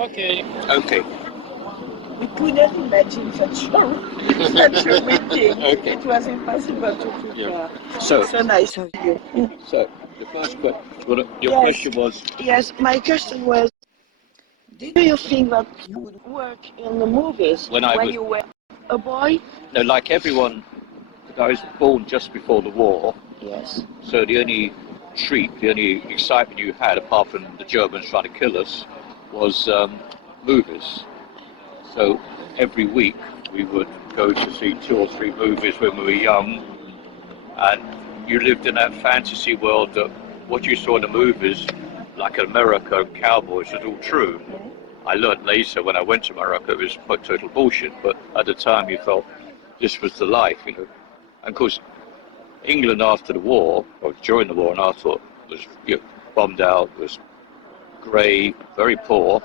Okay. Okay. We couldn't imagine such a meeting. Okay. It was impossible to prepare. Yeah. So Nice of you. So the first question, your Yes. question was. Yes, my question was, do you think that you would work in the movies when you were a boy? No, like everyone, I was born just before the war. Yes. So the only treat, the only excitement you had, apart from the Germans trying to kill us, was movies. So every week we would go to see 2 or 3 movies when we were young, and you lived in that fantasy world that what you saw in the movies, like America and cowboys, was all true. I learned later when I went to Morocco it was quite total bullshit, but at the time you felt this was the life, you know. And of course, England after the war, or during the war and after, was bombed out, was grey, very poor.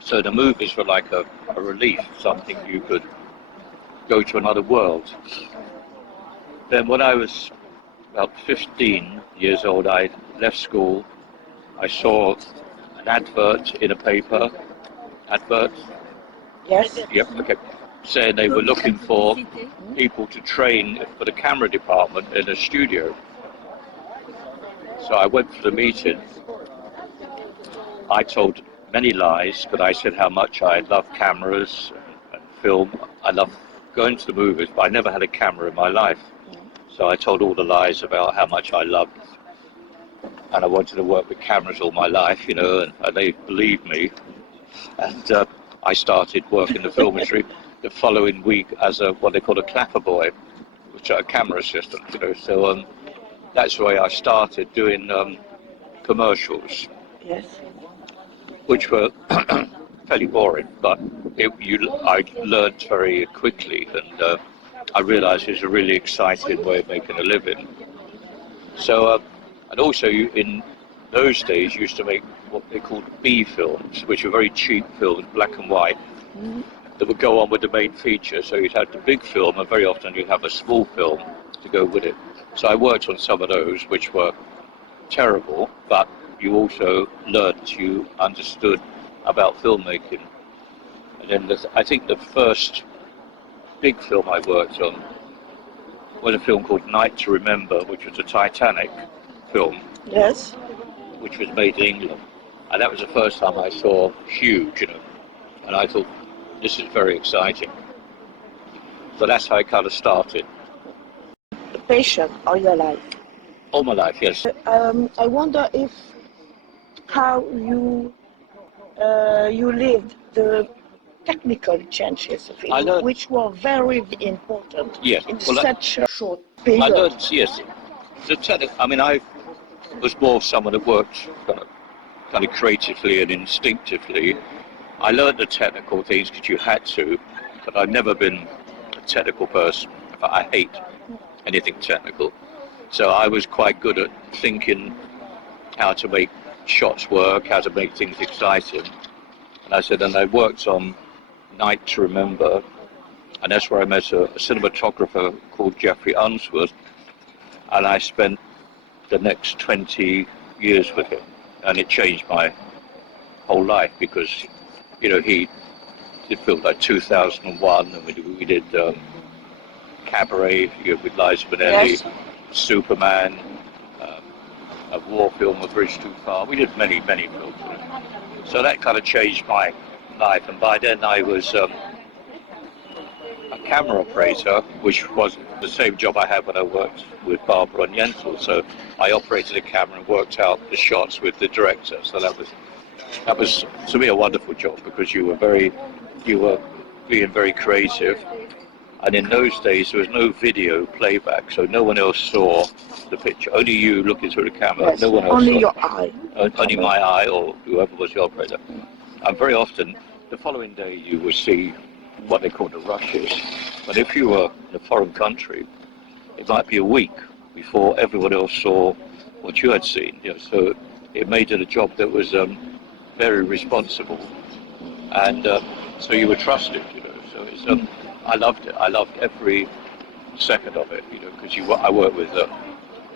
So the movies were like a relief, something you could go to another world. Then when I was about 15 years old, I left school. I saw an advert in a paper. Advert? Yes. Yep, okay. Saying they were looking for people to train for the camera department in a studio. So I went for the meeting. I told many lies, but I said how much I love cameras and film. I love going to the movies, but I never had a camera in my life. So I told all the lies about how much I loved, and I wanted to work with cameras all my life, you know, and they believed me. And I started working in the film industry the following week as what they call a clapper boy, which are a camera assistant, you know. So that's the way I started doing commercials. Yes. Which were fairly boring, but I learned very quickly, and I realised it was a really exciting way of making a living. So, and also in those days, you used to make what they called B films, which were very cheap films, black and white, that would go on with the main feature. So you'd have the big film, and very often you'd have a small film to go with it. So I worked on some of those, which were terrible, but you also learnt, you understood about filmmaking. And then I think the first big film I worked on was a film called Night to Remember, which was a Titanic film. Yes. Which was made in England. And that was the first time I saw huge, you know. And I thought, this is very exciting. So that's how I kind of started. The passion of your life. All my life, yes. I wonder if how you lived the technical changes of it, which were very important in such a short period. I learned, yes. I was more someone that worked kind of creatively and instinctively. I learned the technical things because you had to, but I've never been a technical person. In fact, I hate anything technical. So I was quite good at thinking how to make shots work, how to make things exciting. And I worked on Night to Remember, and that's where I met a cinematographer called Jeffrey Unsworth, and I spent the next 20 years with him, and it changed my whole life because, you know, he did films like 2001, and we did Cabaret, with Liza Minnelli, yes. Superman, a war film, A Bridge Too Far. We did many, many films. So that kind of changed my life, and by then I was a camera operator, which was the same job I had when I worked with Barbra and Yentl. So I operated a camera and worked out the shots with the director. So that was to me a wonderful job because you were being very creative. And in those days there was no video playback, so no one else saw the picture. Only you looking through the camera. Yes, no one else only saw your eye. Only my eye or whoever was the operator. And very often the following day you would see what they call the rushes. But if you were in a foreign country, it might be a week before everyone else saw what you had seen. You know, so it made it a job that was very responsible, and so you were trusted. You know, so it's I loved it. I loved every second of it. You know, because I worked with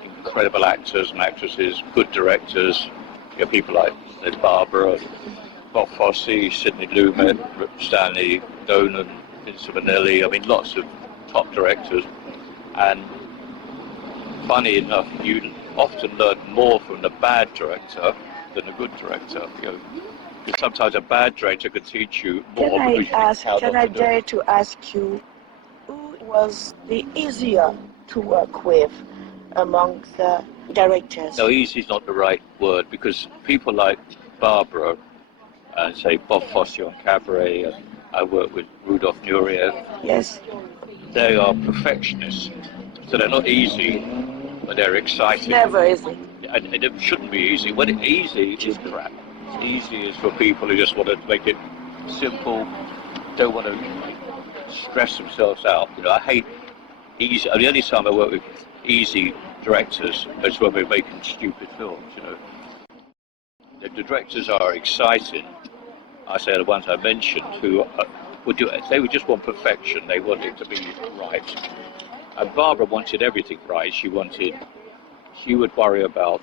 incredible actors and actresses, good directors. You know, people like Barbra Bob Fosse, Sidney Lumet, Rip Stanley, Donen, Vincent Minnelli, I mean lots of top directors. And funny enough, you often learn more from the bad director than a good director. You know, because sometimes a bad director can teach you more. Can I dare to ask you, who was the easier to work with among the directors? No, easy is not the right word, because people like Barbra and say Bob Fosse on Cabaret, and I work with Rudolf Nureyev. Yes. They are perfectionists, so they're not easy, but they're exciting. Never easy. And it shouldn't be easy. When it's easy, it's crap. Easy is for people who just want to make it simple, don't want to stress themselves out. You know, I hate easy. The only time I work with easy directors is when we're making stupid films. You know, the directors are exciting. I say the ones I mentioned who would do it. They would just want perfection. They want it to be right. And Barbra wanted everything right. She would worry about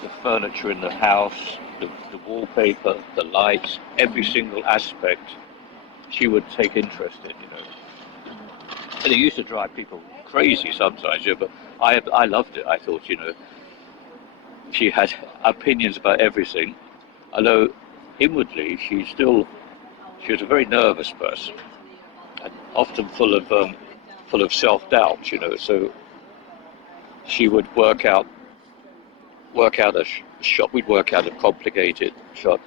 the furniture in the house, the wallpaper, the lights, every single aspect. She would take interest in, you know. And it used to drive people crazy sometimes, yeah, but I loved it. I thought, you know, she had opinions about everything. Although inwardly, she was a very nervous person, and often full of self-doubt, you know. So she would work out a shot. We'd work out a complicated shot,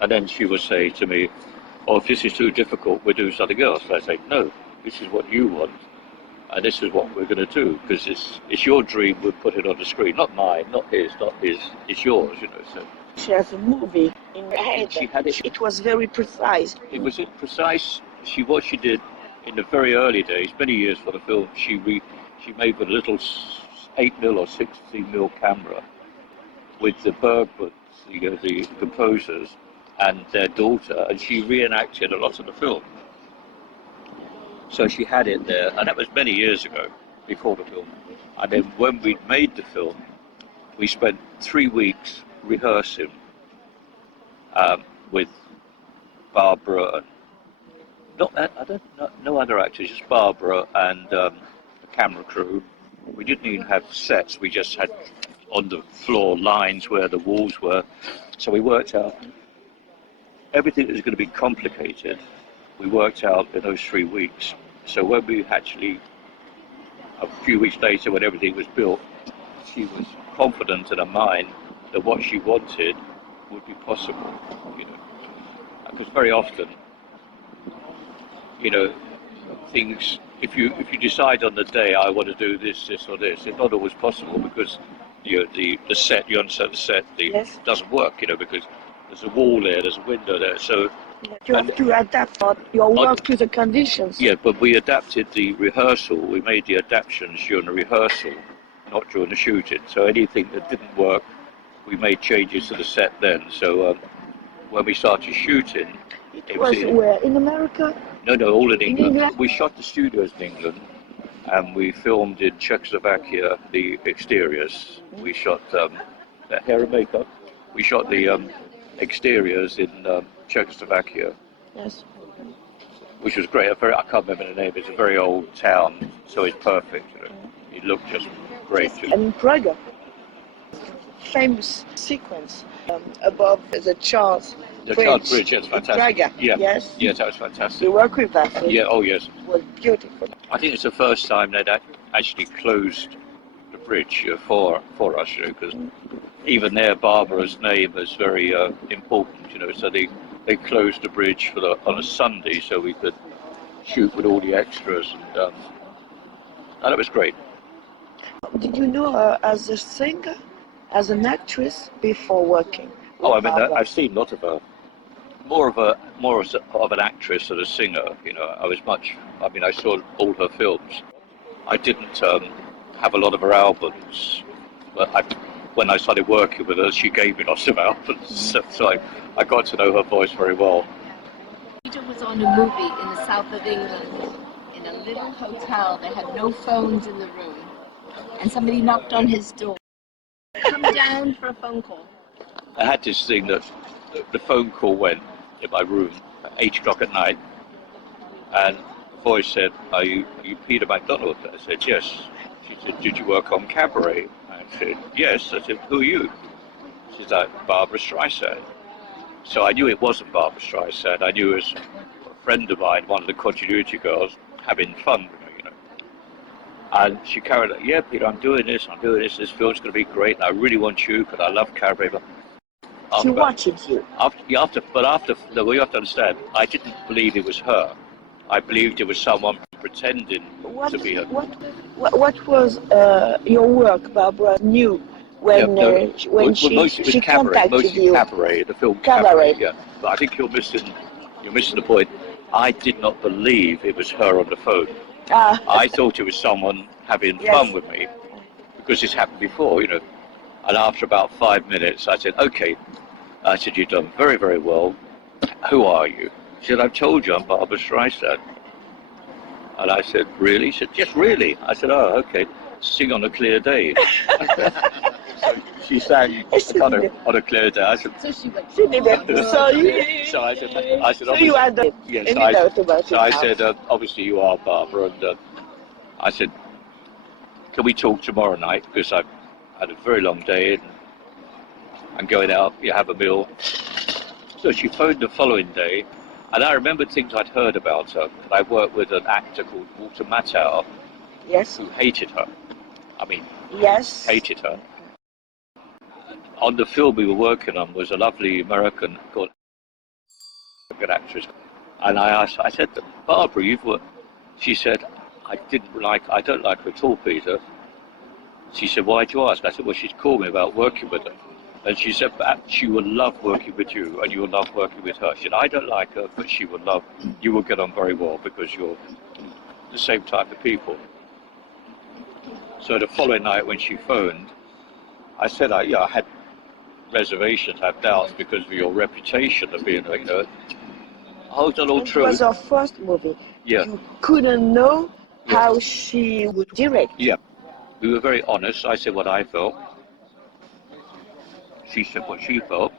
and then she would say to me, "Oh, if this is too difficult, we'll do something else." And I say, "No, this is what you want, and this is what we're going to do, because it's your dream. We'll put it on the screen, not mine, not his. It's yours, you know." So she has a movie in her head. She had it. It was very precise. It was precise. What she did in the very early days, many years for the film, she made with a little 8mm or 16mm camera with the Bergmans, the composers, and their daughter, and she reenacted a lot of the film. So she had it there, and that was many years ago, before the film. And then when we made the film, we spent 3 weeks rehearsing with Barbra, and no other actors, just Barbra and the camera crew. We didn't even have sets, we just had on the floor lines where the walls were. So we worked out everything that was going to be complicated. We worked out in those 3 weeks. So when we actually, a few weeks later, when everything was built, she was confident in her mind that what she wanted would be possible, you know. Because very often, you know, things, if you decide on the day, I want to do this or this, it's not always possible, because you know, the set, you understand the set, Yes. doesn't work, you know, because there's a wall there, there's a window there, so you have to adapt your work to the conditions. Yeah, but we adapted the rehearsal. We made the adaptations during the rehearsal, not during the shooting. So anything that didn't work, we made changes to the set then. So when we started shooting, it was where? In America? No, all in England. England. We shot the studios in England, and we filmed in Czechoslovakia the exteriors. We shot the hair and makeup. We shot the exteriors in Czechoslovakia. Yes. Which was great. I can't remember the name. It's a very old town, so it's perfect. You know. It looked just great. And in Prague, famous sequence above the Charles The Bridge. Charles Bridge, yes, fantastic. Prague. Yeah. Yes. Yes, that was fantastic. You work with that. Yeah. Oh, yes. It was beautiful. I think it's the first time they'd actually closed the bridge for us, you know, because even there, Barbara's name was very important, you know. So they closed the bridge on a Sunday, so we could shoot with all the extras, and it was great. Did you know her as a singer, as an actress, before working? Oh, I mean, I've seen a lot of her. More of an actress than a singer, you know. I saw all her films. I didn't have a lot of her albums, but when I started working with her, she gave me lots of albums, so I got to know her voice very well. Peter was on a movie in the south of England, in a little hotel. They had no phones in the room, and somebody knocked on his door. Come down for a phone call. I had this thing that the phone call went in my room at 8 o'clock at night, and the voice said, are you Peter Macdonald? I said, yes. She said, did you work on Cabaret? I said, yes. I said, who are you? She said, Barbra Streisand. So I knew it wasn't Barbra Streisand. I knew it was a friend of mine, one of the continuity girls, having fun with me, you know. And she carried on, yeah, Peter, I'm doing this, this film's going to be great, and I really want you, because I love Cabaret. She watched you. But you have to understand, I didn't believe it was her. I believed it was someone pretending to be her. What was your work, Barbara knew when she contacted you? Cabaret, the film Cabaret. Yeah, but I think you're missing the point. I did not believe it was her on the phone. I thought it was someone having fun with me, because this happened before, you know. And after about 5 minutes, I said, okay. I said, you've done very, very well. Who are you? She said, I've told you, I'm Barbra Streisand. And I said, really? She said, yes, really. I said, oh, okay. Sing on a clear day. So she sang on a clear day. I said, So she went. so I said, So you had the I said, obviously you are Barbara. And I said, can we talk tomorrow night? Because I've had a very long day and I'm going out, you have a meal. So she phoned the following day, and I remembered things I'd heard about her. I worked with an actor called Walter Matthau, who hated her. I mean, hated her. On the film we were working on was a lovely American called an actress. And I said, Barbara, you've worked. She said, I don't like her at all, Peter. She said, why'd you ask? I said, well, she's called me about working with her. And she said, she will love working with you, and you will love working with her. She said, I don't like her, but you will get on very well, because you're the same type of people. So the following night when she phoned, I said, I had reservations, I have doubts, because of your reputation of being, you know, oh, that all true. It was her first movie. Yeah. You couldn't know how she would direct. Yeah. We were very honest. I said what I felt. She said what she felt.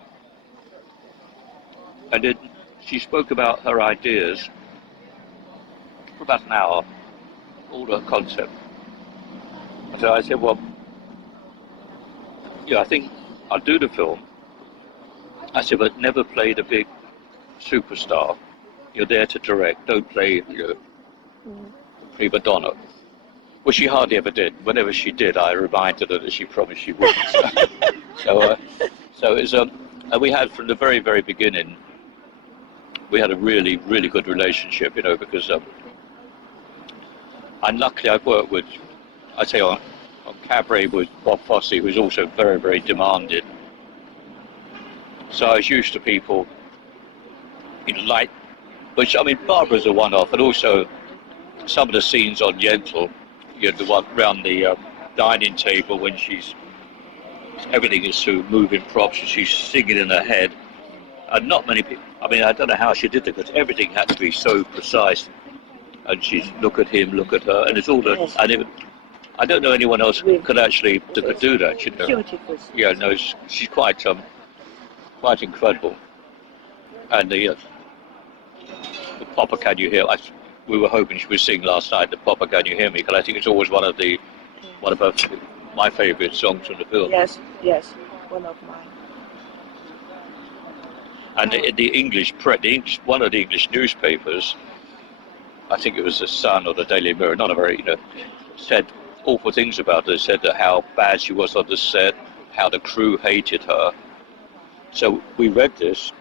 And then she spoke about her ideas for about an hour, all her concept. So I said, well, I think I'll do the film. I said, but never play the big superstar. You're there to direct. Don't play, prima donna. Well, she hardly ever did. Whenever she did, I reminded her that she promised she wouldn't. So it was, and we had from the very, very beginning, we had a really, really good relationship, you know, because, and luckily I've worked with, I say on Cabaret with Bob Fosse, who was also very, very demanding. So I was used to people, you know, like, which, I mean, Barbara's a one-off, and also some of the scenes on Yentl, you know, the one around the dining table when everything is through moving props and she's singing in her head. And not many people, I mean, I don't know how she did it, because everything had to be so precise. And she's look at him, look at her, and it's all the, and I don't know anyone else could actually could do that, you know. Beautiful. Yeah, no, she's quite incredible. And the Papa, Can You Hear? We were hoping she would sing last night, the Papa, Can You Hear Me? Because I think it's always one of my favourite songs from the film. Yes, one of mine. And the English one of the English newspapers, I think it was the Sun or the Daily Mirror, not a very, you know, said awful things about her. Said that how bad she was on the set, how the crew hated her. So we read this.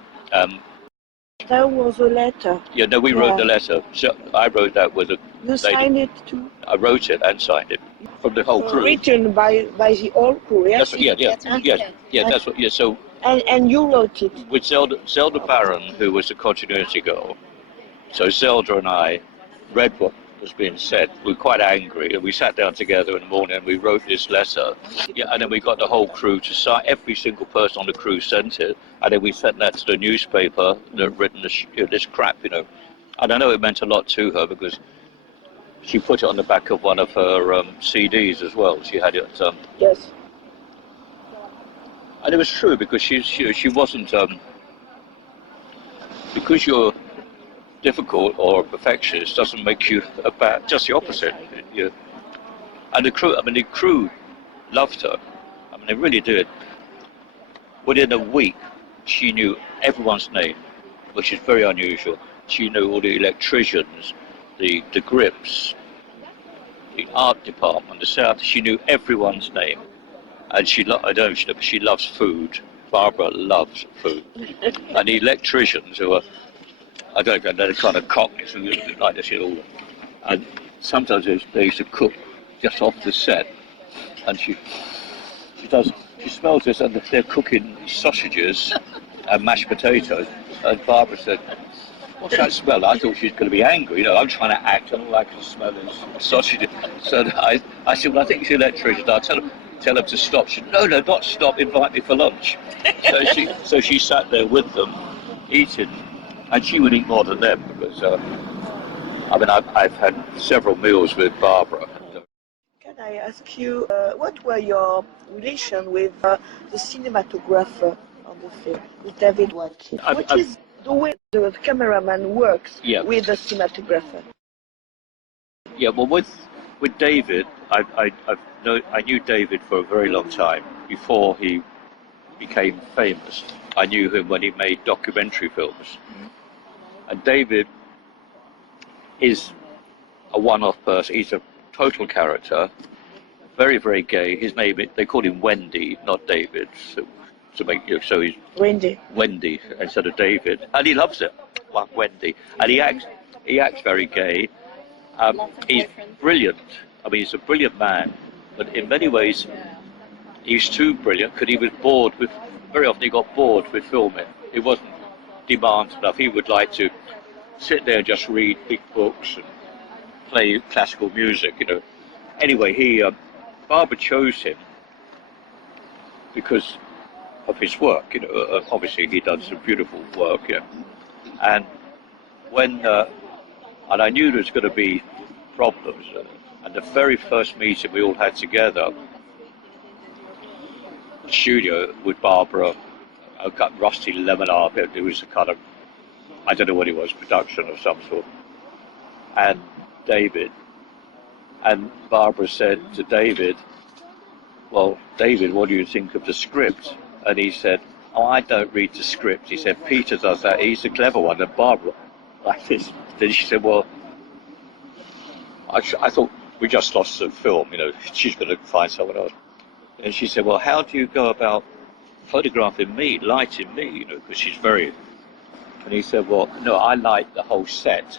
There was a letter. Yeah, no, we wrote the letter. So I wrote that with a. You signed it too? I wrote it and signed it from the whole crew. Written by the whole crew, yes? That's what. So. And you wrote it? With Zelda Barron, who was the continuity girl. So Zelda and I read what was being said. We were quite angry, and we sat down together in the morning and we wrote this letter. Yeah, and then we got the whole crew to sign. Every single person on the crew sent it, and then we sent that to the newspaper that had written this crap, you know. And I know it meant a lot to her, because she put it on the back of one of her CDs as well. She had it. Yes. And it was true, because she wasn't because you're difficult or a perfectionist doesn't make you a bad, just the opposite. You, and the crew loved her. I mean, they really did. Within a week, she knew everyone's name, which is very unusual. She knew all the electricians, the grips, the art department, the sound. She knew everyone's name, and I don't know if she knows, but she loves food. Barbra loves food, and the electricians who are, I don't know, they're kind of cockneys who look like this all. And sometimes they used to cook just off the set, and she smells this, and they're cooking sausages and mashed potatoes, and Barbra said, "What's that smell?" I thought she was going to be angry. You know, I'm trying to act, and all I can smell is sausages. So I said, "Well, I think it's the electrician. I'll tell her to stop." She said, "No, not stop. Invite me for lunch." So she sat there with them, eating, and she would eat more than them because I've had several meals with Barbra. Can I ask you, what were your relation with the cinematographer on the film, with David Watkins? What is the way the cameraman works with the cinematographer? Yeah, well, with David, I knew David for a very long time before he became famous. I knew him when he made documentary films, and David is a one-off person. He's a total character, very, very gay. His name, they call him Wendy, not David, so he's Wendy instead of David, and he loves it, like Wendy, and he acts very gay. He's brilliant. I mean, he's a brilliant man, but in many ways he's too brilliant because he was bored with. Very often he got bored with filming. It wasn't demand enough. He would like to sit there and just read big books and play classical music, you know. Anyway, Barbra chose him because of his work, you know. Obviously, he'd done some beautiful work, yeah. And and I knew there was going to be problems. And the very first meeting we all had together, the studio with Barbra, I got Rusty Lemonard. It was a kind of, I don't know what it was, production of some sort. And David, and Barbra said to David, "Well, David, what do you think of the script?" And he said, "Oh, I don't read the script." He said, "Peter does that, he's the clever one." And Barbra, like this. Then she said, "Well, I thought we just lost the film, you know, she's going to find someone else." And she said, "Well, how do you go about photographing me, lighting me, you know, because she's very..." And he said, "Well, no, I light the whole set,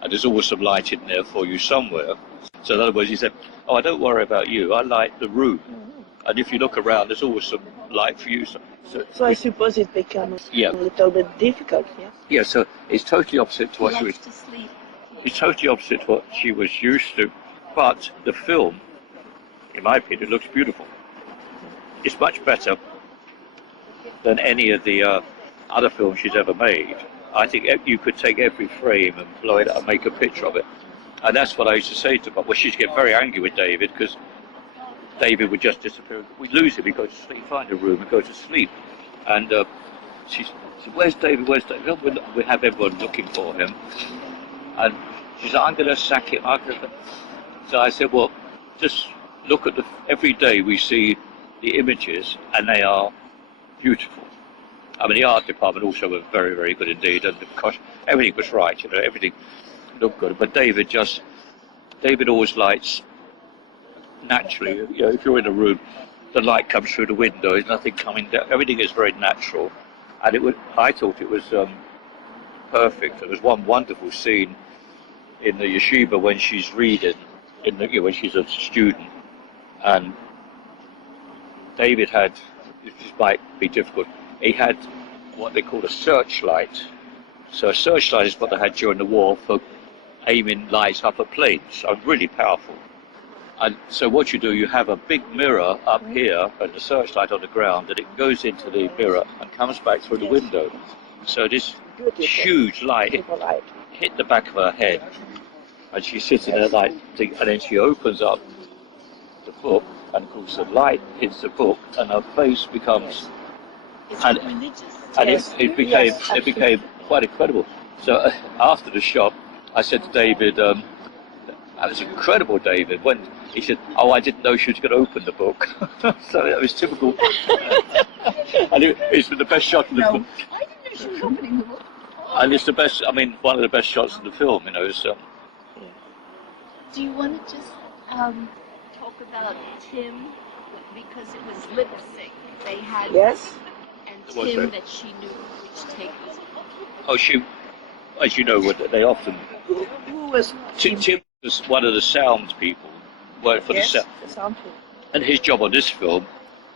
and there's always some light in there for you somewhere." So in other words, he said, "Oh, I don't worry about you, I light the room. And if you look around, there's always some light for you." So I suppose it becomes a little bit difficult, yeah? Yeah, so it's totally opposite to what she was... It's totally opposite to what she was used to. But the film, in my opinion, looks beautiful. It's much better than any of the other films she's ever made. I think you could take every frame and blow it up and make a picture of it. And that's what I used to say to her. Well, she'd get very angry with David because David would just disappear. We'd lose him, he'd go to sleep, find a room and go to sleep. And she said, "Where's David, where's David?" We have everyone looking for him. And she said, "I'm going to sack him." So I said, "Well, just look at every day we see the images and they are beautiful." I mean, the art department also was very, very good indeed, and everything was right, you know, everything looked good. But David always lights naturally. You know, if you're in a room, the light comes through the window, there's nothing coming down, everything is very natural. And I thought it was perfect. There was one wonderful scene in the yeshiva when she's reading, when she's a student, and David had, this might be difficult, he had what they call a searchlight. So a searchlight is what they had during the war for aiming lights up at planes, so really powerful. And so what you do, you have a big mirror up here and the searchlight on the ground, and it goes into the mirror and comes back through the window. So this huge light hit the back of her head, and she's sitting there like, and then she opens up the book, and of course the light hits the book, and her face becomes, It's religious. and it became quite incredible. So after the shot, I said to David, that was incredible, David, when he said, oh, I didn't know she was going to open the book. So that was typical. And it's the best shot in the film. I didn't know she was opening the book. And it's the best, I mean, one of the best shots in the film, you know. So. Do you want to just talk about Tim? Because it was lip sync. They had Yes. and Tim that she knew which take was. Oh, she, as you know, they often. Who was Tim was one of the sound people, worked for the sound people. and his job on this film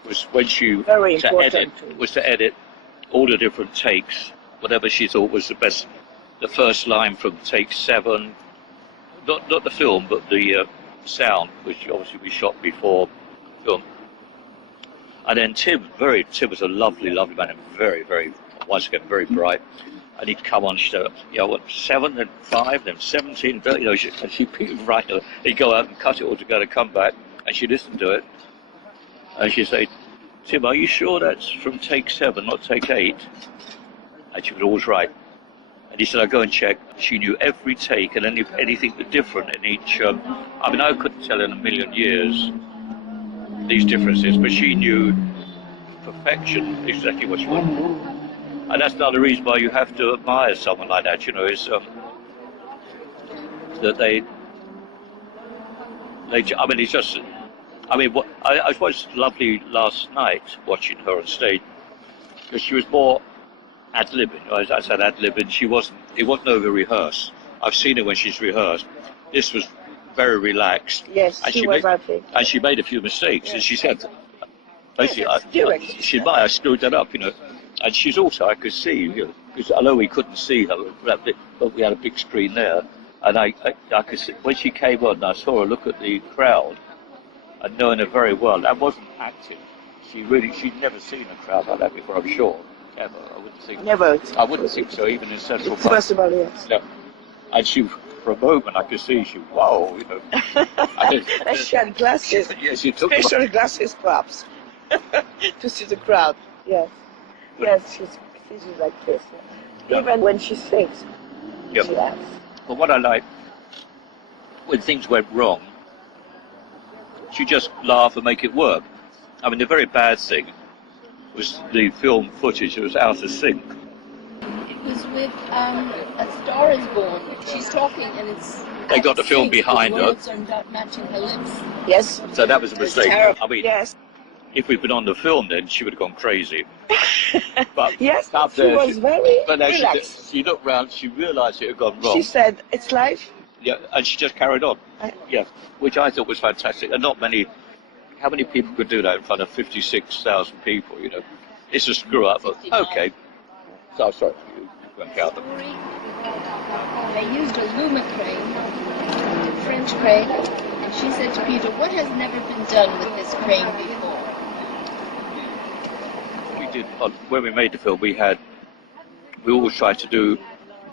was when she Very to important edit too. was to edit all the different takes, whatever she thought was the best. The first line from take 7, not the film, but the sound, which obviously we shot before film. And then Tim was a lovely man, and very, once again, very bright. And he'd come on, she'd say, what, 7, then 5, then 17, you know, she'd be right. He'd go out and cut it all together, come back, and she'd listen to it. And she'd say, Tim, are you sure that's from take 7, not take 8? And she was always right. And he said, I'll go and check. She knew every take and anything different in each. I mean, I couldn't tell in a million years these differences, but she knew perfection exactly what she wanted. And that's another reason why you have to admire someone like that, you know, is that they, I mean, it's just, I mean, I was lovely last night watching her on stage, because she was more ad-libbing. I said ad-libbing, it wasn't over-rehearsed. I've seen her when she's rehearsed. This was very relaxed. Yes, and she was, I think. And she made a few mistakes, and she said, basically, I screwed that up, you know. And she's also, I could see, you know, because although we couldn't see her, but we had a big screen there, and I could see, when she came on, I saw her look at the crowd, and knowing her very well, that wasn't acting. She'd never seen a crowd like that before, I'm sure, ever. I wouldn't think so, even in Central Park. Possible, yes. No. And for a moment, I could see whoa, you know. She had glasses. Yes, she took special glasses, perhaps, to see the crowd. Yes. Yes, she's like this. Yeah. Even when she sings, she laughs. But what I like, when things went wrong, she just laughed and make it work. I mean, the very bad thing was the film footage that was out of sync. It was with A Star Is Born. She's talking and it's... They got the film behind her. The words are not matching her lips. Yes. So that was a mistake. Terrible. I mean, yes. If we'd been on the film then, she would have gone crazy. But yes, up she there, was very but relaxed. She looked round, she realised it had gone wrong. She said, it's life. Yeah, and she just carried on. Yeah, which I thought was fantastic. And not many, how many people could do that in front of 56,000 people, you know? It's a screw up, but okay. So, sorry, you won't count them. They used a Luma crane, a French crane, and she said to Peter, what has never been done with this crane before? When we made the film, we always tried to do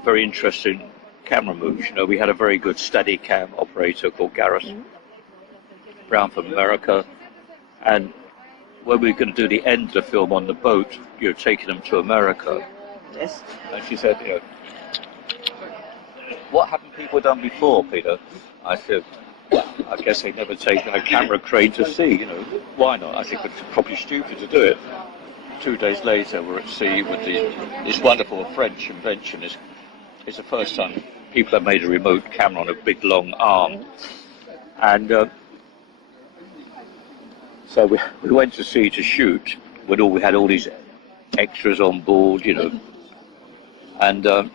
very interesting camera moves. You know, we had a very good Steadicam operator called Gareth Brown from America, and when we were going to do the end of the film on the boat, you know, taking them to America. Yes. And she said, you know, what haven't people done before, Peter? I said, well, I guess they've never taken a camera crane to sea, you know. Why not? I think it's probably stupid to do it. 2 days later, we're at sea with this wonderful French invention. It's the first time people have made a remote camera on a big, long arm. And so we went to sea to shoot when we had all these extras on board, you know. And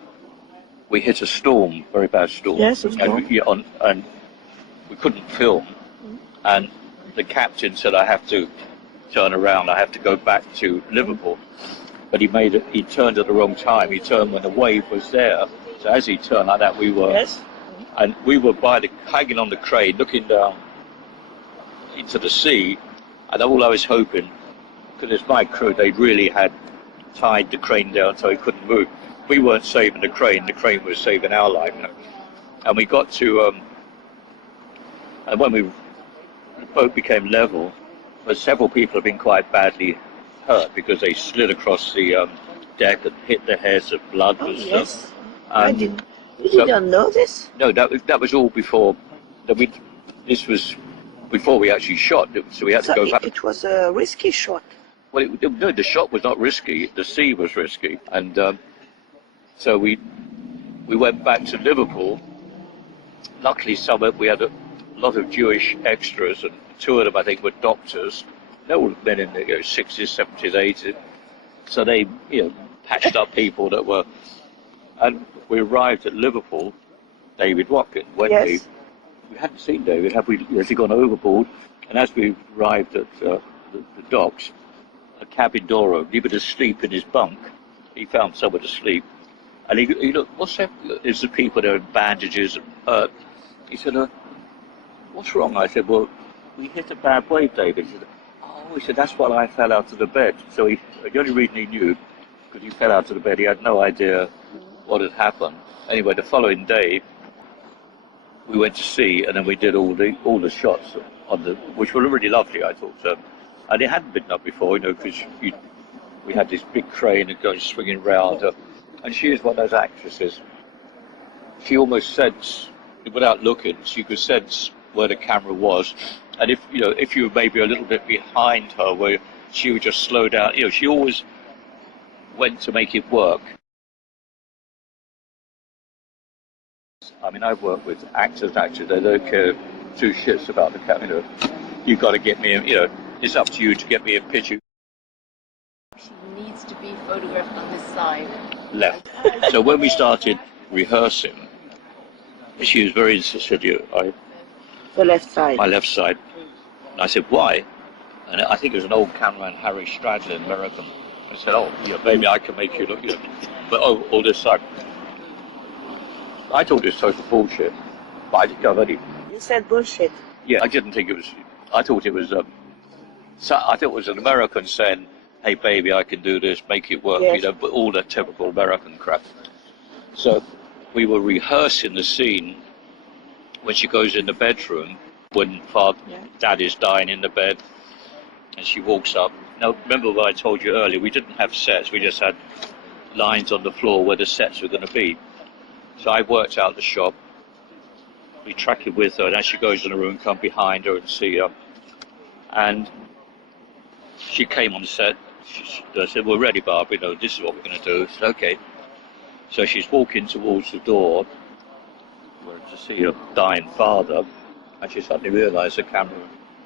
we hit a storm, very bad storm. Yes, a storm. And we couldn't film. And the captain said, I have to turn around, I have to go back to Liverpool. But he turned at the wrong time. He turned when the wave was there. So as he turned like that, we were hanging on the crane, looking down into the sea. And all I was hoping, because it's my crew, they really had tied the crane down so he couldn't move. We weren't saving the crane was saving our life. You know? And we got to, and when the boat became level, but several people have been quite badly hurt because they slid across the deck and hit their heads and blood Oh, and yes. stuff. I didn't. You didn't know this? No, that was all before. This was before we actually shot, so we had to go back. It was a risky shot. Well, no, the shot was not risky. The sea was risky, and so we went back to Liverpool. Luckily, we had a lot of Jewish extras, and 2 of them, I think, were doctors. They were men in the 60s, 70s, 80s. So they, patched up people that were. And we arrived at Liverpool. David Watkin. When Yes. we hadn't seen David. Has he gone overboard? And as we arrived at the docks, a cabin door opened. He was asleep in his bunk. He found somewhere to sleep. And he looked, what's that? There's the people there in bandages and hurt. He said, what's wrong? I said, well, we hit a bad wave, David. He said, oh, he said, that's why I fell out of the bed. So the only reason he knew, because he fell out of the bed, he had no idea what had happened. Anyway, the following day, we went to sea, and then we did all the shots which were really lovely, I thought. And it hadn't been done before, because we had this big crane and going swinging round. And she is one of those actresses. She almost sensed, without looking, she could sense where the camera was. And if you were maybe a little bit behind her, where she would just slow down. She always went to make it work. I mean, I've worked with actors. They don't care 2 shits about the camera. You've got to get me in, it's up to you to get me a picture. She needs to be photographed on this side. Left. So when we started rehearsing, she was very insistent, The left side. my left side. And I said, why? And I think it was an old cameraman, Harry Stradlin, American. I said, oh, maybe I can make you look, but all this side. I thought it was total bullshit, but I didn't go any. You said bullshit. Yeah, I didn't think it was. I thought it was. I thought it was an American saying, "Hey, baby, I can do this, make it work," Yes. but all the typical American crap. So we were rehearsing the scene when she goes in the bedroom when Dad is dying in the bed, and she walks up. Now, remember what I told you earlier? We didn't have sets. We just had lines on the floor where the sets were going to be. So I worked out the shop. We track it with her, and as she goes in the room, come behind her and see her. And she came on the set. I said, "We're ready, Barbra. This is what we're going to do." She said, "Okay." So she's walking towards the door to see her dying father, and she suddenly realised the camera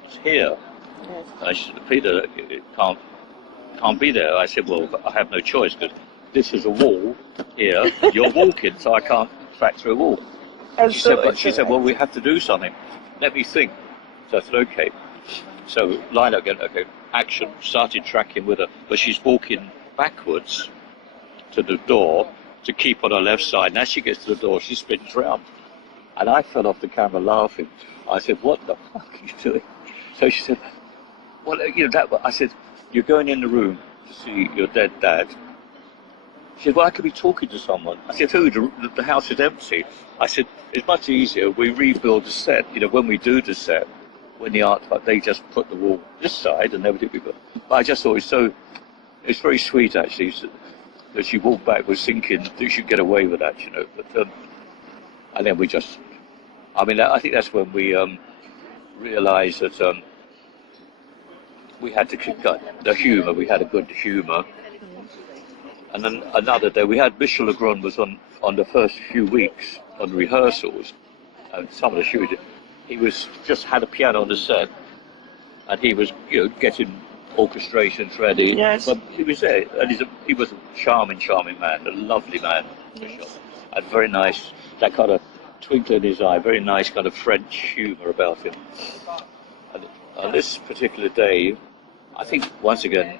was here. Yes. And she said, "Peter, it can't be there." I said, "Well, I have no choice because this is a wall here. You're walking, so I can't track through a wall." And She said, "Well, we have to do something. Let me think." So I said, "Okay." So line up again. Okay, action. Started tracking with her, but she's walking backwards to the door to keep on her left side. And as she gets to the door, she spins round, and I fell off the camera laughing. I said, "What the fuck are you doing?" So she said, "Well, I said, "You're going in the room to see your dead dad." She said, "Well, I could be talking to someone." I said, "Who? The house is empty." I said, "It's much easier. We rebuild the set. When we do the set, when the art, they just put the wall this side and everything." But I just thought it's very sweet actually that she walked backwards thinking that she should get away with that, But and then we just, I think that's when we realised that we had to keep the humour. We had a good humour. And then another day, we had Michel Legrand was on the first few weeks on rehearsals, and some of the shooting. He was just had a piano on the set, and he was getting orchestrations ready. Yes. But he was there, and he was a charming man, a lovely man, Michel, and very nice. That kind of twinkle in his eye, very nice kind of French humour about him. And on this particular day, I think once again,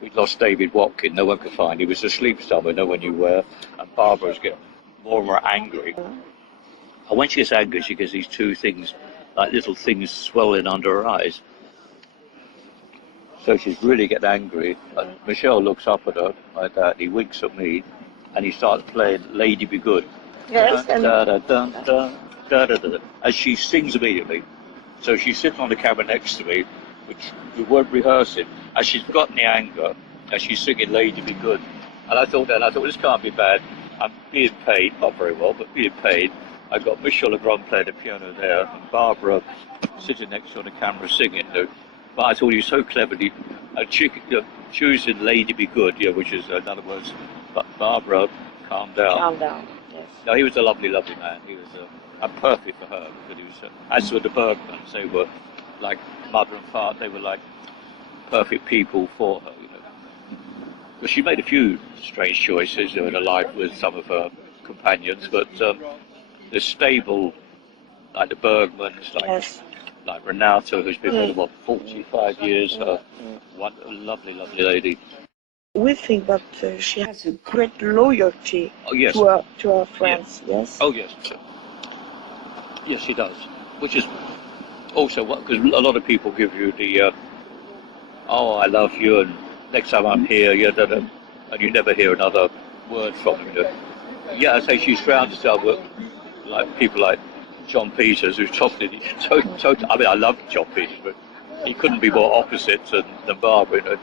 we'd lost David Watkin, no one could find. He was asleep somewhere, no one knew where. And Barbra was getting more and more angry. And when she gets angry, she gets these 2 things, like little things swelling under her eyes. So she's really getting angry. And Michel looks up at her like that, and he winks at me, and he starts playing Lady Be Good. Yes. Da, da, da, da, da, da, da, da. And she sings immediately. So she's sitting on the camera next to me, which we weren't rehearsing, and she's gotten the anger, and she's singing Lady Be Good. And I thought, this can't be bad. I'm being paid, not very well, but being paid. I got Michel Legrand playing the piano there, and Barbara sitting next to on the camera singing. But I thought he was so cleverly choosing "Lady Be Good," which is in other words, but Barbara, calm down. Calm down. Yes. No, he was a lovely, lovely man. He was perfect for her. Because he was, as were the Bergmans, they were like mother and father. They were like perfect people for her. But she made a few strange choices in her life with some of her companions, but the stable, like the Bergmans, like Renata, who's been with her 45 years, one lovely, lovely lady. We think that she has a great loyalty yes. to her friends. Yes. Oh yes, yes, she does. Which is also because a lot of people give you the "Oh, I love you," and next time I'm here, and you never hear another word from them. Yeah, I say she surrounds herself with like people like John Peters, who's totally. I mean, I love John Peters, but he couldn't be more opposite than Barbara.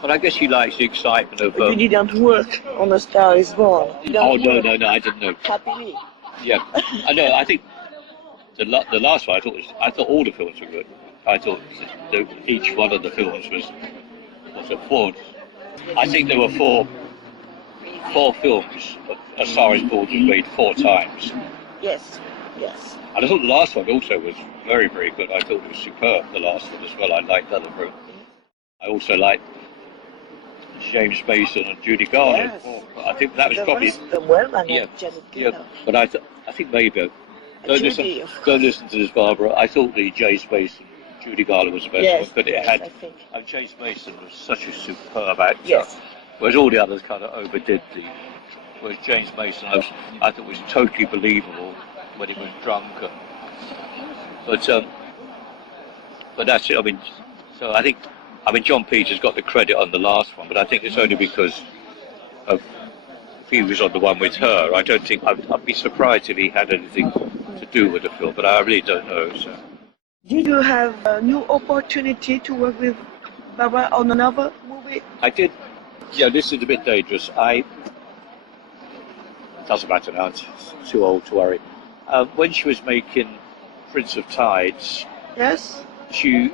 But I guess she likes the excitement of. You didn't work on A Star Is Born. No, I didn't know. Happily. Yeah, I know. I think the last one I thought all the films were good. I thought each one of the films was it 4? I think there were four films. A Star Is Born was made 4 times. Yes. And I thought the last one also was very, very good. I thought it was superb, the last one as well. I liked that a lot. I also liked James Mason and Judy Garland. Yes. I think that was probably... But I think maybe... Don't listen to this, Barbara. I thought the James Mason, Judy Garland was the best one, but James Mason was such a superb actor. Yes. Whereas all the others kind of overdid whereas James Mason, I thought was totally believable when he was drunk. But that's it. I mean, so I think John Peters got the credit on the last one, but I think it's only because of if he was on the one with her. I don't think I'd be surprised if he had anything to do with the film, but I really don't know. So. Did you have a new opportunity to work with Barbra on another movie? I did. Yeah, this is a bit dangerous. Doesn't matter now. It's too old to worry. When she was making Prince of Tides, yes, she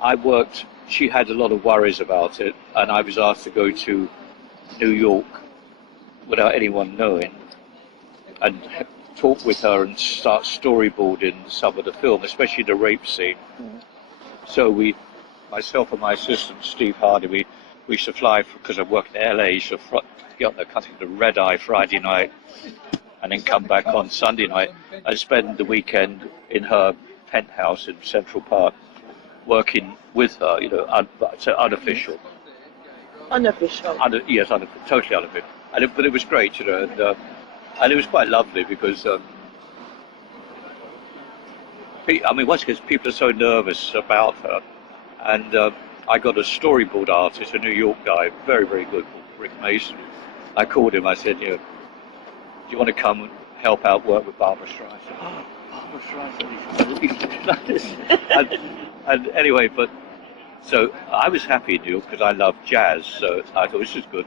had a lot of worries about it, and I was asked to go to New York without anyone knowing and talk with her and start storyboarding some of the film, especially the rape scene. So myself and my assistant Steve Hardy, we used to fly because I worked in LA, used to get on the red eye Friday night and then come back on Sunday night and spend the weekend in her penthouse in Central Park working with her, so unofficial. Unofficial. Yes, totally unofficial. But it was great, and it was quite lovely because, once again, people are so nervous about her, and I got a storyboard artist, a New York guy, very, very good, Rick Mason. I called him, I said, do you want to come and help out work with Barbra Streisand? Oh, Barbra Streisand. And anyway, so I was happy in New York because I love jazz, so I thought this is good.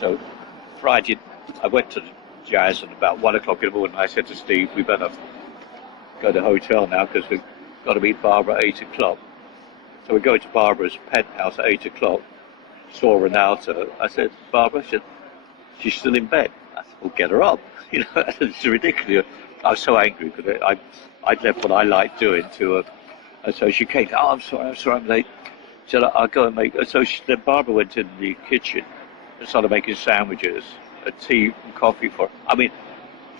So Friday, I went to the jazz, and about 1 o'clock in the morning I said to Steve, we better go to the hotel now because we've got to meet Barbra at 8 o'clock. So we go to Barbara's penthouse at 8 o'clock, saw Renata. I said, Barbara, she's still in bed. I said, well, get her up. It's ridiculous. I was so angry because I'd left what I liked doing to her. And so she came, I'm sorry, I'm late. She said, I'll go and make... So then Barbara went in the kitchen and started making sandwiches and tea and coffee for her.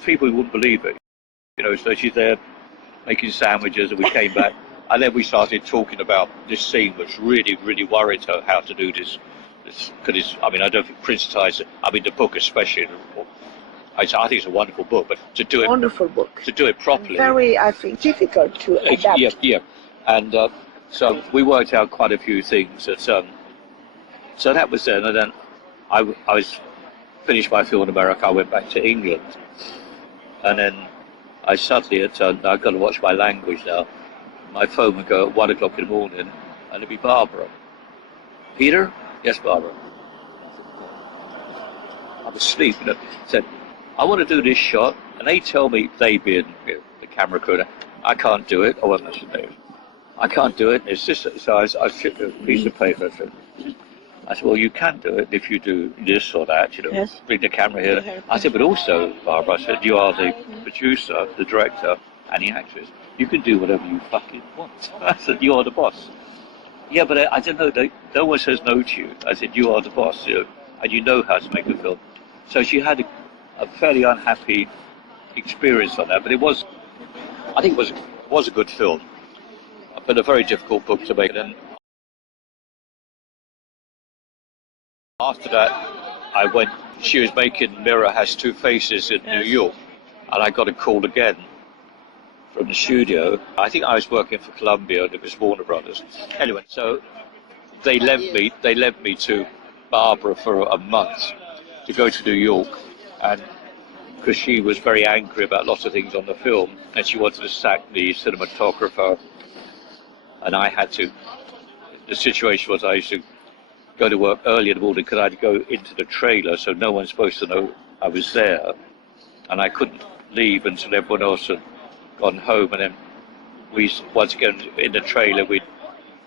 People wouldn't believe it. So she's there making sandwiches, and we came back. And then we started talking about this scene, which really, really worried her how to do this. Because I don't think Prince of Tides, the book especially, I think it's a wonderful book, but to do it... Wonderful book. To do it properly... Very, I think, difficult to adapt. Yeah. And so we worked out quite a few things. So that was then, and then I was finished my film in America. I went back to England, and then I suddenly had turned. I've got to watch my language now. My phone would go at 1 o'clock in the morning, and it'd be Barbara. Peter? Yes, Barbara. I'm asleep, you know, said, I want to do this shot, and they tell me, they being the camera crew, I can't do it. I wasn't actually I can't do it. It's just, so I shipped a piece of paper. I said, well, you can do it if you do this or that, you know, Yes. bring the camera here. I said, but also, Barbara, I said, you are the producer, the director, and the actress. You can do whatever you fucking want. I said, you are the boss. Yeah, but I don't know, no one says no to you. I said, you are the boss, you know, and you know how to make a film. So she had a fairly unhappy experience on that, but I think it was a good film, but a very difficult book to make. And after that, she was making Mirror Has Two Faces in New York, and I got a call again from the studio. I think I was working for Columbia, and it was Warner Brothers. Anyway, so they lent me to Barbra for a month to go to New York, and because she was very angry about lots of things on the film, and she wanted to sack the cinematographer, and I had to. The situation was I used to go to work early in the morning because I had to go into the trailer, so no one's supposed to know I was there, and I couldn't leave until everyone else had gone home, and then we, once again in the trailer, we'd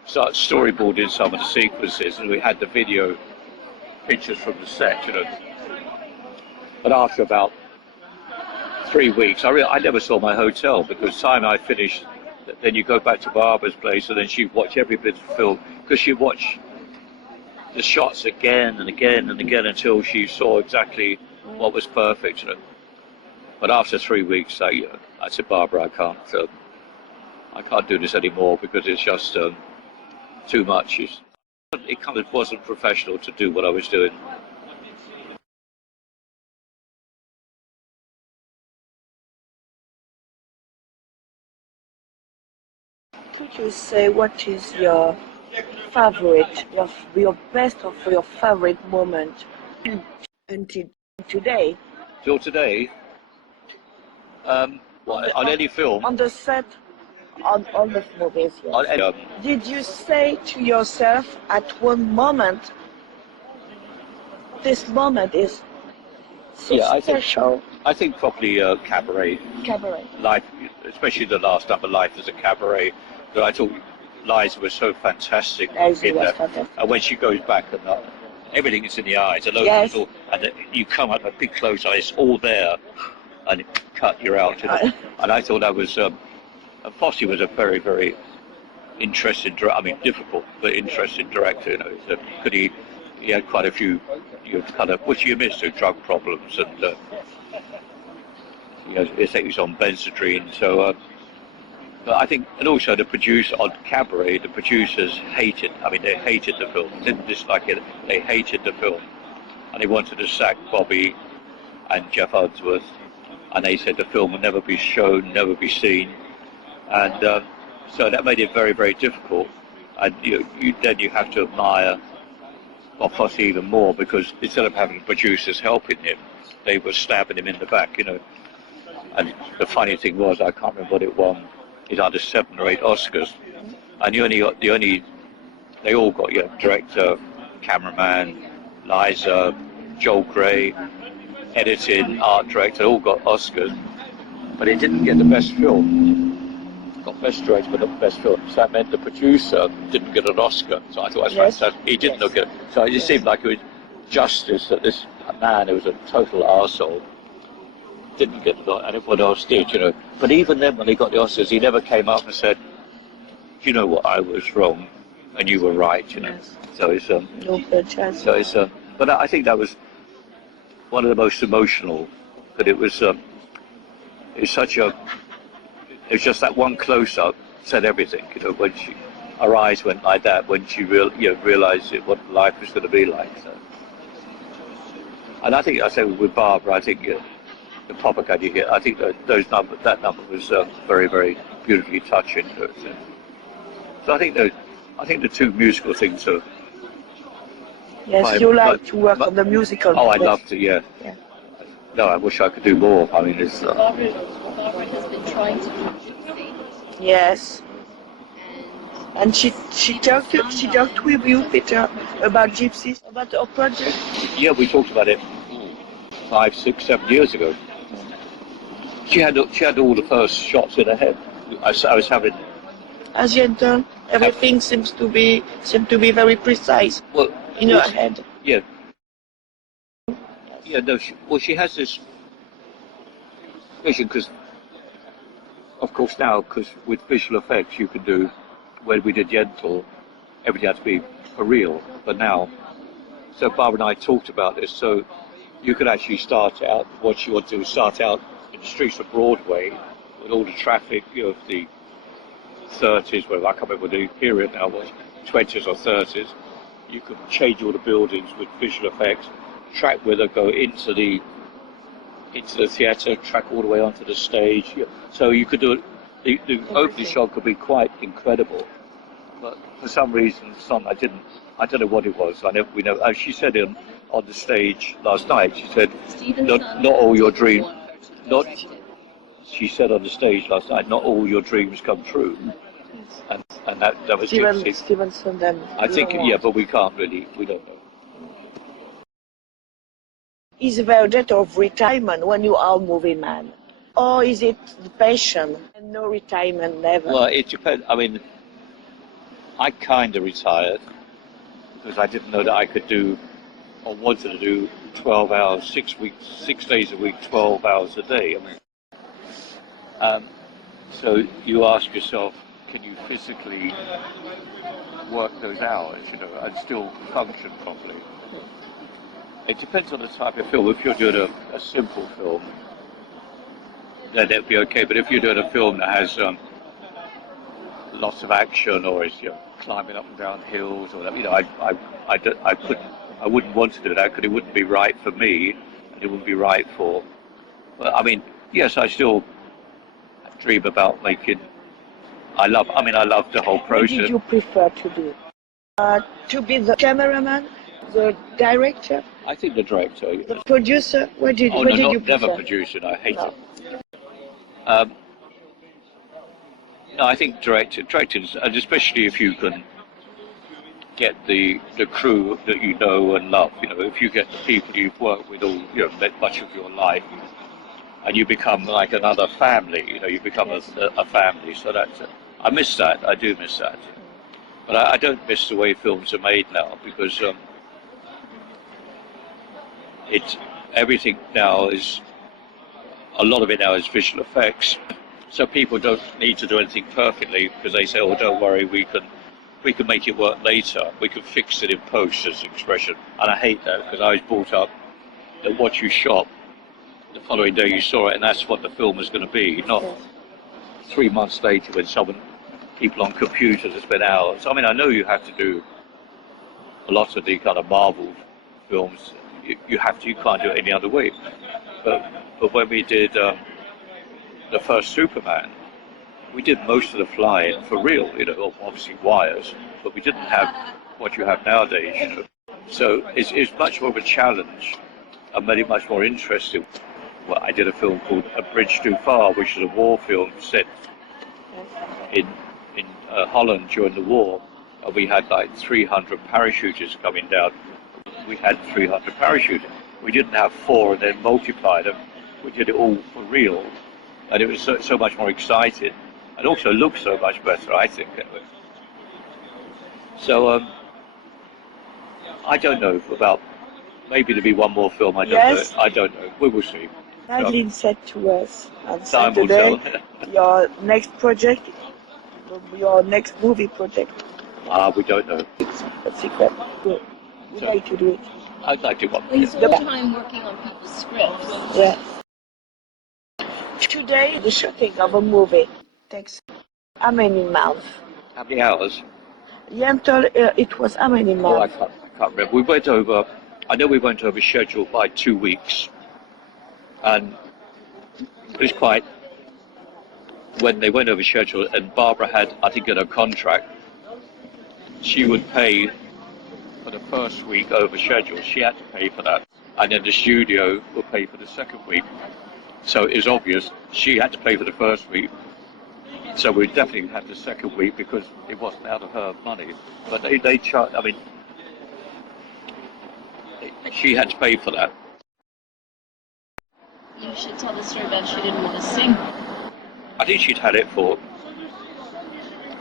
start storyboarding some of the sequences, and we had the video pictures from the set, you know. But after about 3 weeks, I never saw my hotel, because the time I finished, then you go back to Barbara's place, and then she'd watch every bit of film, because she'd watch the shots again and again and again until she saw exactly what was perfect, you know. But after 3 weeks, I said, Barbara, I can't do this anymore, because it's just too much. It kind of wasn't professional to do what I was doing. Could you say what is your favorite, your best or your favorite moment until today? Till today, on any film? On the set, on all the movies, yes. On any, Did you say to yourself at one moment, this moment is so special? I think probably Cabaret. Cabaret. Life, especially the last number, Life as a Cabaret. But I thought Liza was so fantastic in that. Fantastic. And when she goes back, and everything is in the eyes. And, Yes. And you come up a big close eye, it's all there, and you're out. You know? And I thought that was. Fosse was a very, very interesting, difficult but interesting director. You know, because he had quite a few, which you missed, drug problems, and I think he was on Benzedrine. So, but I think, and also the producer on Cabaret, the producers hated. They hated the film, didn't dislike it. They hated the film, and they wanted to sack Bobby and Jeff Unsworth, and they said the film would never be shown, never be seen. And so that made it very, very difficult. And then you have to admire Fosse even more, because instead of having producers helping him, they were stabbing him in the back, you know. And the funny thing was, I can't remember what it won. It either 7 or 8 Oscars, and they all got director, cameraman, Liza, Joel Grey, editing, art director, all got Oscars, but it didn't get the best film. Got best director, but not best film. So that meant the producer didn't get an Oscar. So I thought that's fantastic. He didn't look at it. So it seemed like it was justice that this man who was a total arsehole didn't get the, and everyone else did, you know. But even then, when he got the Oscars, he never came up and said, "You know what, I was wrong, and you were right," you know. Yes. So it's So it's but I think that was one of the most emotional. But it was it's such a. It was just that one close-up said everything, you know. When her eyes went like that, when she realised what life was going to be like. So. And I think I said with Barbra, I think. The propaganda you get, I think that number was very, very beautifully touching. So I think the two musical things are. Yes, you like to work on the musical. Oh, I'd love to, yeah. No, I wish I could do more. It's. Barbra has been trying to do Gypsy. Yes. And she talked with you, Peter, about Gypsy, about our project. Yeah, we talked about it. 5, 6, 7 years ago. She had all the first shots in her head. I was having. As Yentl, everything seems to be very precise in her head. Yeah. Yeah. No. She has this vision because, of course, now because with visual effects you can do. When we did Yentl, everything had to be for real. But now, so Barbra and I talked about this. So you could actually start out. What she wanted to do is start out in the streets of Broadway with all the traffic, of the 30s, well, I can't remember what the period now was, 20s or 30s. You could change all the buildings with visual effects, track with her, go into the theatre, track all the way onto the stage. So you could do it. The opening shot could be quite incredible, but for some reason, I don't know what it was. We know. She said on the stage last night. She said, "Not all your dreams." She said on the stage last night, "Not all your dreams come true," and that was Stevenson. I think, yeah, but we can't really. We don't know. Is there a date of retirement when you are a movie man? Or is it the passion and no retirement, never? Well, it depends. I mean, I kind of retired because I didn't know that I could do or wanted to do 12 hours, 6 days a week, 12 hours a day. I mean, so you ask yourself, can you physically work those hours, and still function properly? It depends on the type of film. If you're doing a simple film, then it'd be okay. But if you're doing a film that has lots of action or is climbing up and down hills or that, I wouldn't want to do that because it wouldn't be right for me and it wouldn't be right for. Well, I mean, yes, I still dream about making. I love the whole process. What did you prefer to do? To be the cameraman, the director? I think the director. The producer? What did you prefer? Never producing. I hate it. No, I think directing, and especially if you can get the crew that you know and love. If you get the people you've worked with all, much of your life, and you become like another family. You become a family. So I miss that. I do miss that. But I don't miss the way films are made now because everything now is. A lot of it now is visual effects, so people don't need to do anything perfectly because they say, "Oh, don't worry, we can make it work later. We can fix it in post," as an expression. And I hate that because I was brought up that what you shot, the following day you saw it, and that's what the film is going to be. Not 3 months later when people on computers have spent hours. I mean, I know you have to do a lot of the kind of Marvel films. You can't do it any other way. But when we did the first Superman, we did most of the flying for real, obviously wires, but we didn't have what you have nowadays. So it's much more of a challenge and made it much more interesting. Well, I did a film called A Bridge Too Far, which is a war film set in Holland during the war, and we had like 300 parachutists coming down. We had 300 parachutists. We didn't have 4 and then multiply them. We did it all for real, and it was so much more exciting, and also looked so much better, I think. Anyway. So I don't know about maybe there'll be one more film. I don't know. I don't know. We will see. Madeline said to us on Time Saturday, will tell. your next project, your next movie project. We don't know. It's a secret. We'd like to do it. I'd like to. Well, he's all the time working on people's scripts. Yeah. Today, the shooting of a movie takes how many months? How many hours? Yentl, it was how many months? I can't remember. We went over. I know we went over schedule by 2 weeks, and it was quite. When they went over schedule, and Barbra had, I think, in her contract, she would pay for the first week over schedule. She had to pay for that, and then the studio would pay for the second week. So it was obvious she had to pay for the first week. So we definitely had the second week because it wasn't out of her money. But they charged. I mean, she had to pay for that. You should tell the story about she didn't want to sing. I think she'd had it for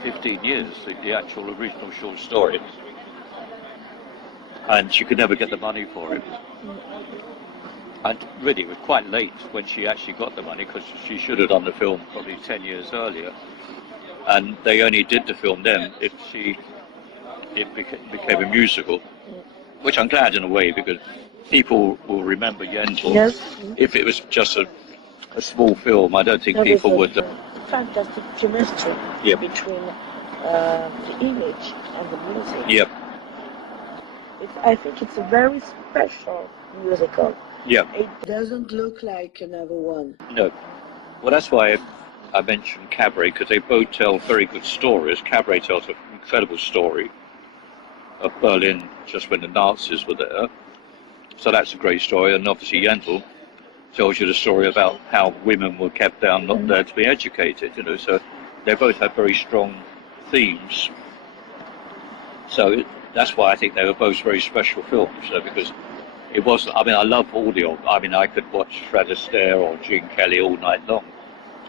15 years, the actual original short story. And she could never get the money for it. And really, it was quite late when she actually got the money, because she should have done the film probably 10 years earlier. And they only did the film then if it became a musical, which I'm glad in a way, because people will remember Yentl. Yes. If it was just a small film, I don't think people would. Fantastic chemistry between the image and the music. Yep. I think it's a very special musical. Yeah. It doesn't look like another one. No. Well, that's why I mentioned Cabaret, because they both tell very good stories. Cabaret tells an incredible story of Berlin just when the Nazis were there. So that's a great story. And obviously Yentl tells you the story about how women were kept down, not there to be educated, you know. So they both have very strong themes. So that's why I think they were both very special films, you know, because it wasn't, I mean, I love all the old, I mean, I could watch Fred Astaire or Gene Kelly all night long,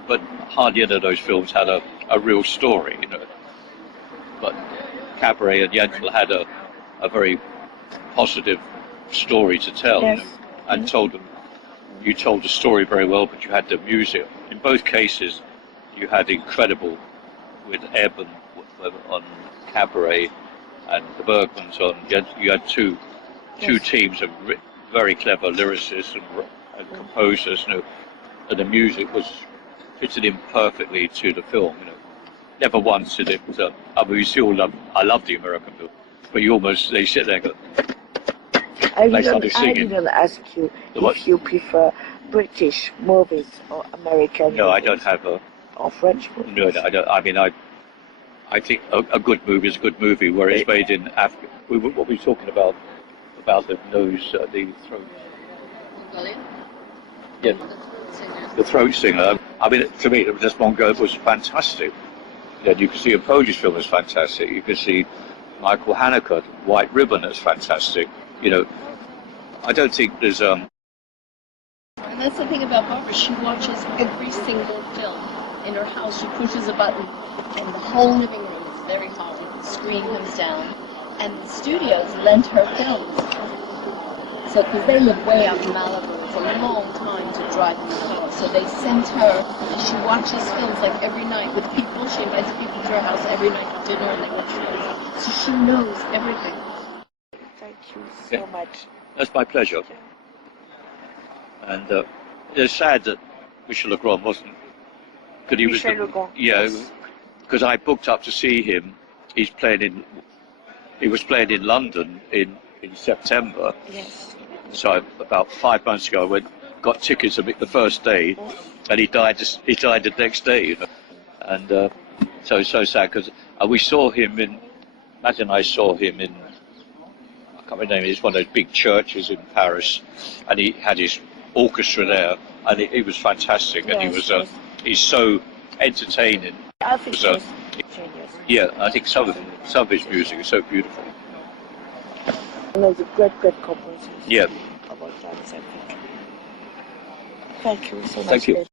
but hardly any of those films had a real story, you know. But Cabaret and Yentl had a very positive story to tell, you know, and you told the story very well, but you had the music. In both cases, you had incredible, with Ebb and on Cabaret and the Bergmans on Yentl, you had two teams of very clever lyricists and composers, you know, and the music was fitted in perfectly to the film, you know. Never once did it, I mean, I love the American film, but they sit there and go, I didn't ask you if you prefer British movies or American No, movies. I don't have Or French movies. No, I don't. I mean, I think a good movie is a good movie where it's made in Africa. What were we talking about the nose, the throat? Yeah, the throat singer. I mean, to me, this Mongo was fantastic. Yeah, you can see a Polish film is fantastic. You can see Michael Haneke, White Ribbon, is fantastic. You know, I don't think there's And that's the thing about Barbra. She watches every single film in her house. She pushes a button, and the whole living room is very hot. The screen comes down, and the studios lent her films. So, because they live way up in Malibu, it's a long time to drive in the car. So they sent her, and she watches films like every night with people. She invites people to her house every night for dinner, and they watch films. So she knows everything. Thank you so much. That's my pleasure. And it's sad that Michel Legrand wasn't. Michel Legrand. Yeah, because I booked up to see him. He was playing in London in September. Yes. So about 5 months ago, I got tickets the first day, and he died the next day. You know? And so it's so sad, because we saw him I saw him in, I can't remember the name, it's one of those big churches in Paris, and he had his orchestra there, and he was fantastic, and he's so entertaining. I think so. Genius. Yeah, I think some of his music is so beautiful. One of the great composers. Yeah. Of all times, I think. Thank you so much. Thank you.